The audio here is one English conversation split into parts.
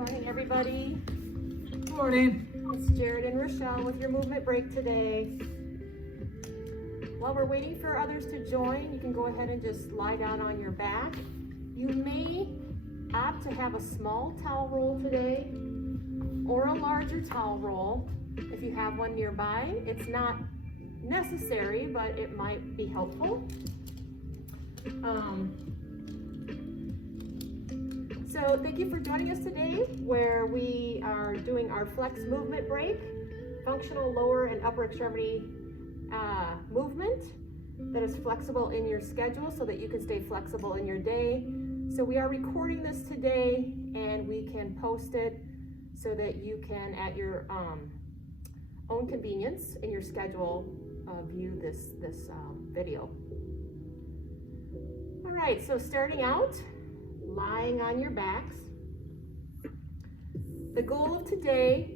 Morning, everybody. Good morning. It's Jared and Rochelle with your movement break today. While we're waiting for others to join, you can go ahead and just lie down on your back. You may opt to have a small towel roll today or a larger towel roll if you have one nearby. It's not necessary, but it might be helpful. So thank you for joining us today, where we are doing our flex movement break, functional lower and upper extremity movement that is flexible in your schedule so that you can stay flexible in your day. So we are recording this today and we can post it so that you can, at your own convenience in your schedule, view this video. All right, so starting out, lying on your backs. The goal of today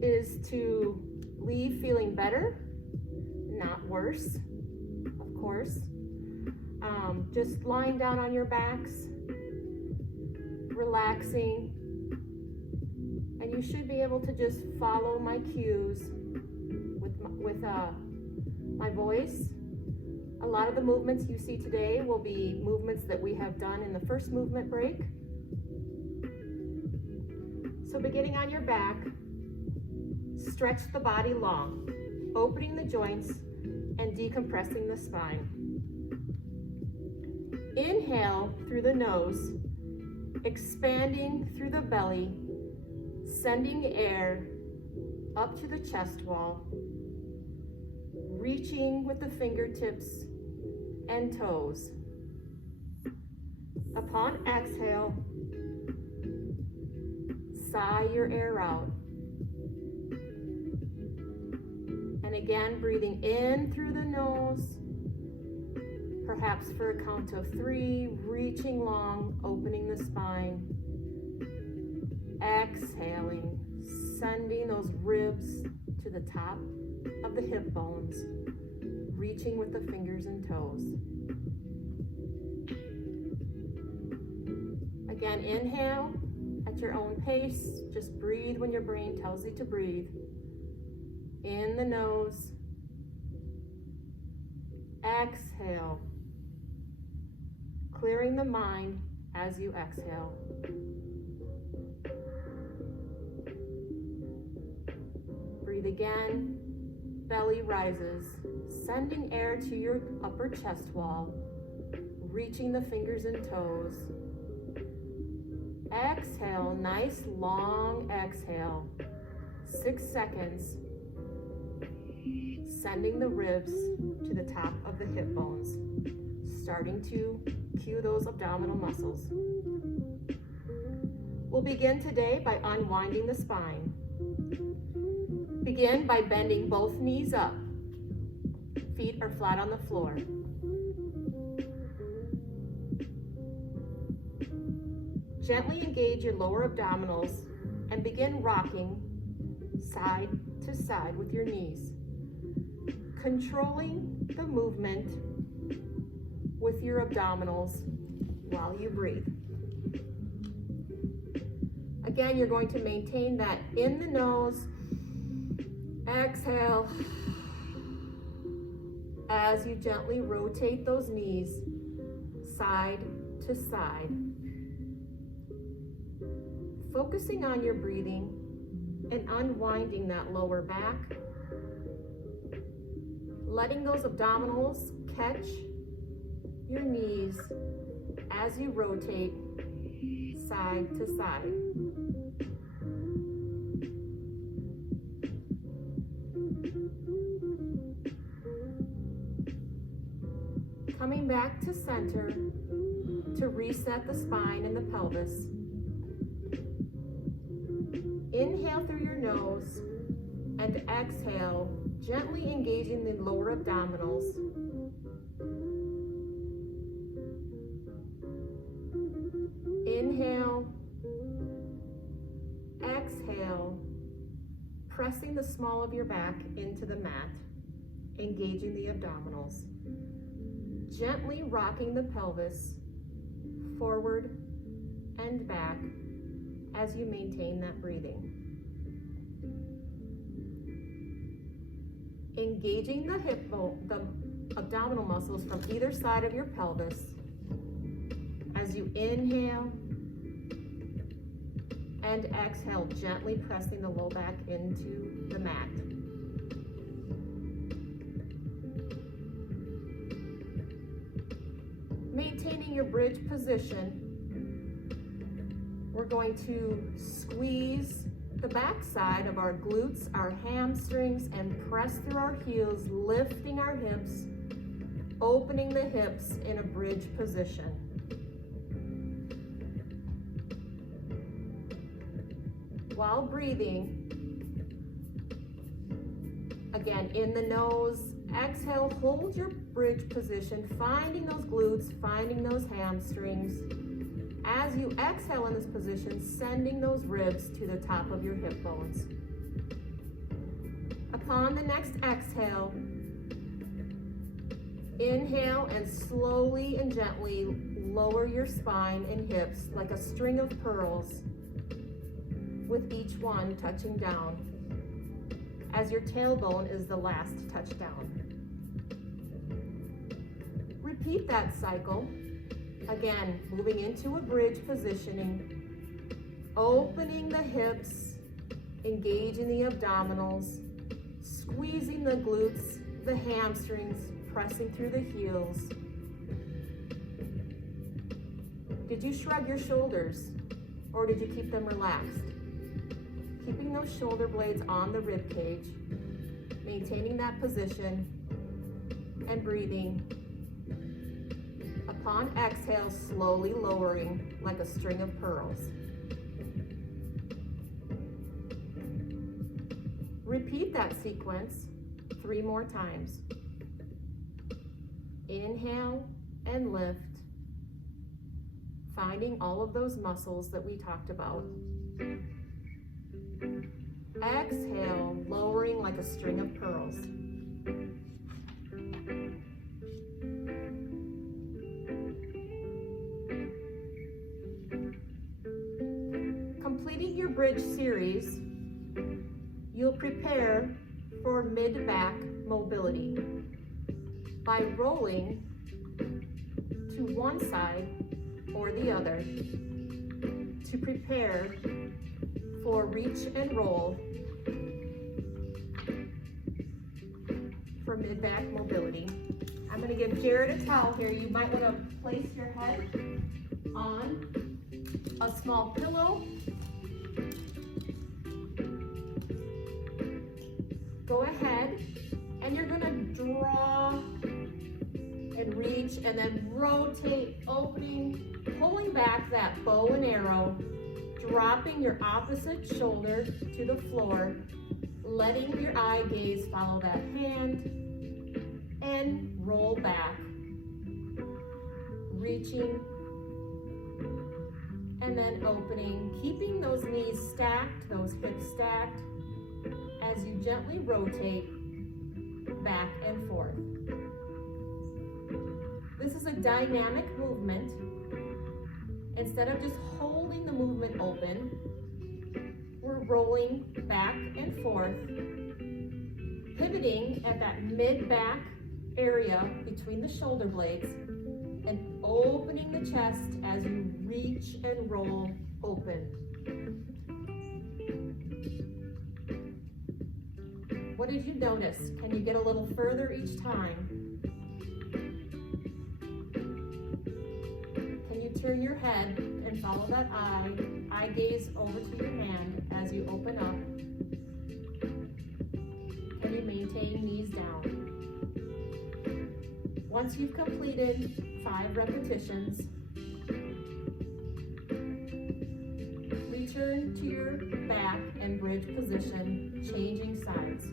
is to leave feeling better, not worse, of course. Just lying down on your backs, relaxing, and you should be able to just follow my cues with my voice. A lot of the movements you see today will be movements that we have done in the first movement break. So beginning on your back, stretch the body long, opening the joints and decompressing the spine. Inhale through the nose, expanding through the belly, sending air up to the chest wall, reaching with the fingertips and toes. Upon exhale, sigh your air out. And again, breathing in through the nose, perhaps for a count of 3, reaching long, opening the spine. Exhaling, sending those ribs to the top of the hip bones, reaching with the fingers and toes. Again, inhale at your own pace. Just breathe when your brain tells you to breathe. In the nose. Exhale, clearing the mind as you exhale. Breathe again. Belly rises, sending air to your upper chest wall, reaching the fingers and toes. Exhale, nice long exhale, 6 seconds, sending the ribs to the top of the hip bones, starting to cue those abdominal muscles. We'll begin today by unwinding the spine. Begin by bending both knees up. Feet are flat on the floor. Gently engage your lower abdominals and begin rocking side to side with your knees, controlling the movement with your abdominals while you breathe. Again, you're going to maintain that in the nose. Exhale as you gently rotate those knees side to side. Focusing on your breathing and unwinding that lower back. Letting those abdominals catch your knees as you rotate side to side. Coming back to center to reset the spine and the pelvis. Inhale through your nose and exhale, gently engaging the lower abdominals. Inhale, exhale, pressing the small of your back into the mat, engaging the abdominals. Gently rocking the pelvis forward and back as you maintain that breathing. Engaging the the abdominal muscles from either side of your pelvis as you inhale and exhale, gently pressing the low back into the mat. Maintaining your bridge position, we're going to squeeze the back side of our glutes, our hamstrings, and press through our heels, lifting our hips, opening the hips in a bridge position. While breathing, again, in the nose, exhale, hold your bridge position, finding those glutes, finding those hamstrings. As you exhale in this position, sending those ribs to the top of your hip bones. Upon the next exhale, inhale and slowly and gently lower your spine and hips like a string of pearls, with each one touching down, as your tailbone is the last to touch down. Repeat that cycle. Again, moving into a bridge positioning, opening the hips, engaging the abdominals, squeezing the glutes, the hamstrings, pressing through the heels. Did you shrug your shoulders, or did you keep them relaxed? Keeping those shoulder blades on the rib cage, maintaining that position, and breathing. Upon exhale, slowly lowering like a string of pearls. Repeat that sequence 3 more times. Inhale and lift, finding all of those muscles that we talked about. Exhale, lowering like a string of pearls. Completing your bridge series, you'll prepare for mid-back mobility by rolling to one side or the other to prepare for reach and roll for mid-back mobility. I'm going to give Jared a towel here. You might want to place your head on a small pillow. Go ahead, and you're going to draw and reach and then rotate, opening, pulling back that bow and arrow, dropping your opposite shoulder to the floor, letting your eye gaze follow that hand, and roll back, reaching, and then opening, keeping those knees stacked, those hips stacked, as you gently rotate back and forth. This is a dynamic movement. Instead of just holding the movement open, we're rolling back and forth, pivoting at that mid-back area between the shoulder blades, and opening the chest as you reach and roll open. What did you notice? Can you get a little further each time? Can you turn your head and follow that eye gaze over to your hand as you open up? Can you maintain knees down? Once you've completed 5 repetitions, return to your back and bridge position, changing sides.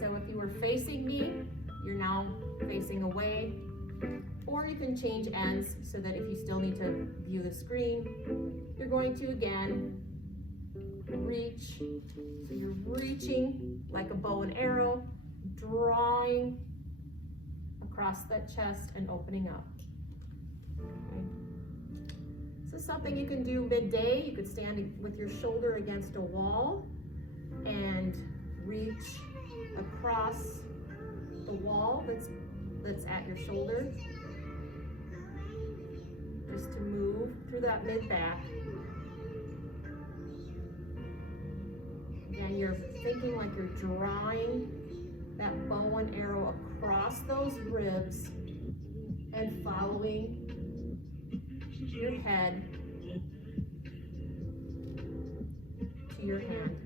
So if you were facing me, you're now facing away, or you can change ends so that if you still need to view the screen, you're going to again reach. So you're reaching like a bow and arrow, drawing across that chest and opening up. Okay. This is something you can do midday. You could stand with your shoulder against a wall and reach across the wall that's at your shoulder, just to move through that mid-back. Again, you're thinking like you're drawing that bow and arrow across those ribs and following your head to your hand.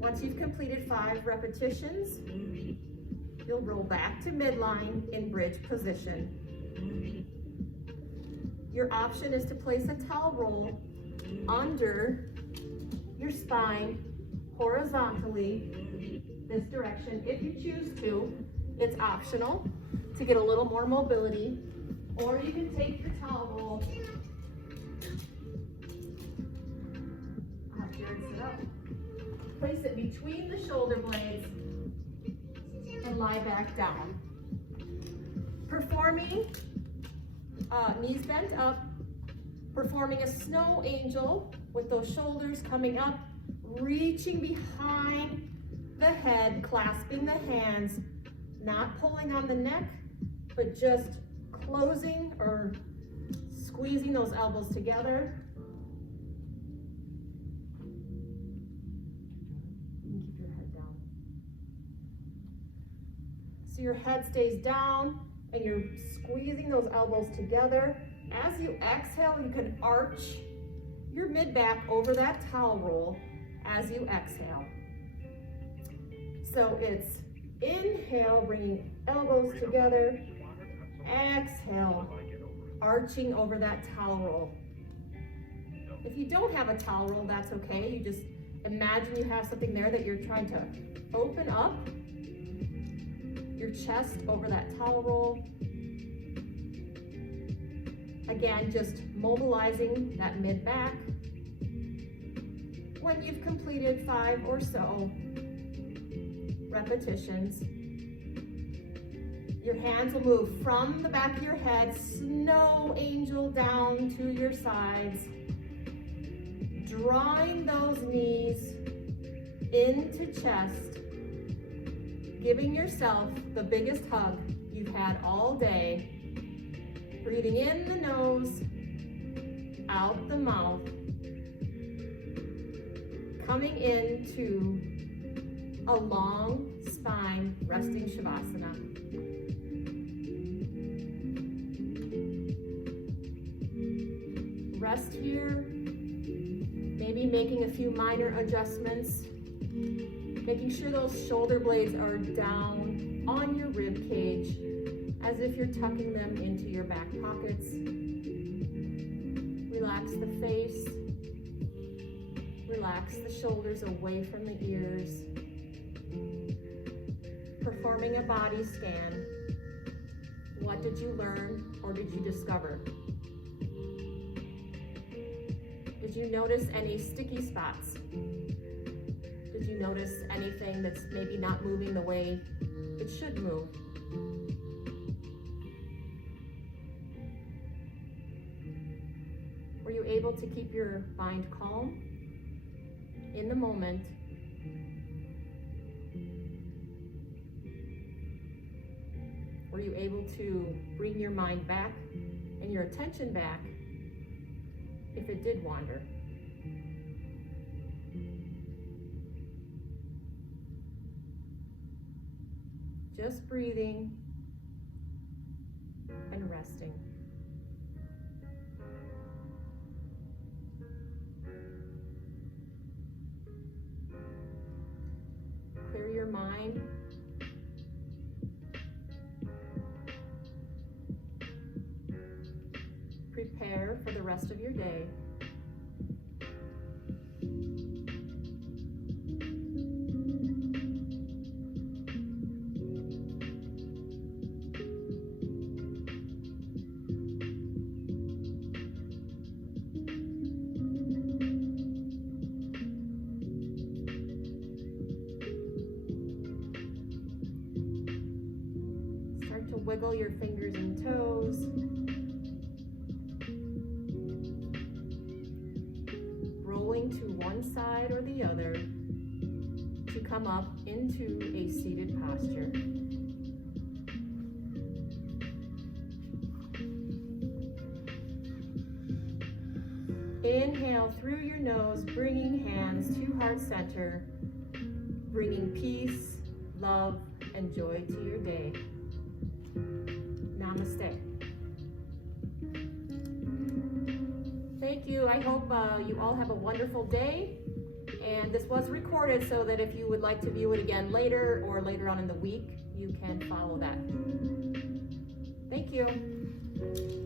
Once you've completed 5 repetitions, you'll roll back to midline in bridge position. Your option is to place a towel roll under your spine horizontally this direction if you choose to. It's optional to get a little more mobility, or you can take your towel roll up here and sit up. Place it between the shoulder blades and lie back down. Performing knees bent up, performing a snow angel with those shoulders coming up, reaching behind the head, clasping the hands, not pulling on the neck, but just closing or squeezing those elbows together. Keep your head down. So your head stays down and you're squeezing those elbows together. As you exhale, you can arch your mid-back over that towel roll as you exhale. So it's inhale, bringing elbows together. Exhale, arching over that towel roll. If you don't have a towel roll, that's okay. You just imagine you have something there that you're trying to open up your chest over that towel roll. Again, just mobilizing that mid-back. When you've completed 5 or so repetitions, your hands will move from the back of your head, snow angel down to your sides, drawing those knees into chest, giving yourself the biggest hug you've had all day. Breathing in the nose, out the mouth, coming into a long spine resting Shavasana. Rest here, maybe making a few minor adjustments, making sure those shoulder blades are down on your rib cage, as if you're tucking them into your back pockets. Relax the face. Relax the shoulders away from the ears. Performing a body scan. What did you learn or did you discover? Did you notice any sticky spots? Did you notice anything that's maybe not moving the way it should move? Were you able to keep your mind calm in the moment? Were you able to bring your mind back and your attention back if it did wander? Just breathing and resting. Clear your mind. Prepare for the rest of your day. can wiggle your fingers and toes. Rolling to one side or the other to come up into a seated posture. Inhale through your nose, bringing hands to heart center, bringing peace, love, and joy to your day. Namaste. Thank you. I hope you all have a wonderful day. And this was recorded so that if you would like to view it again later or later on in the week, you can follow that. Thank you.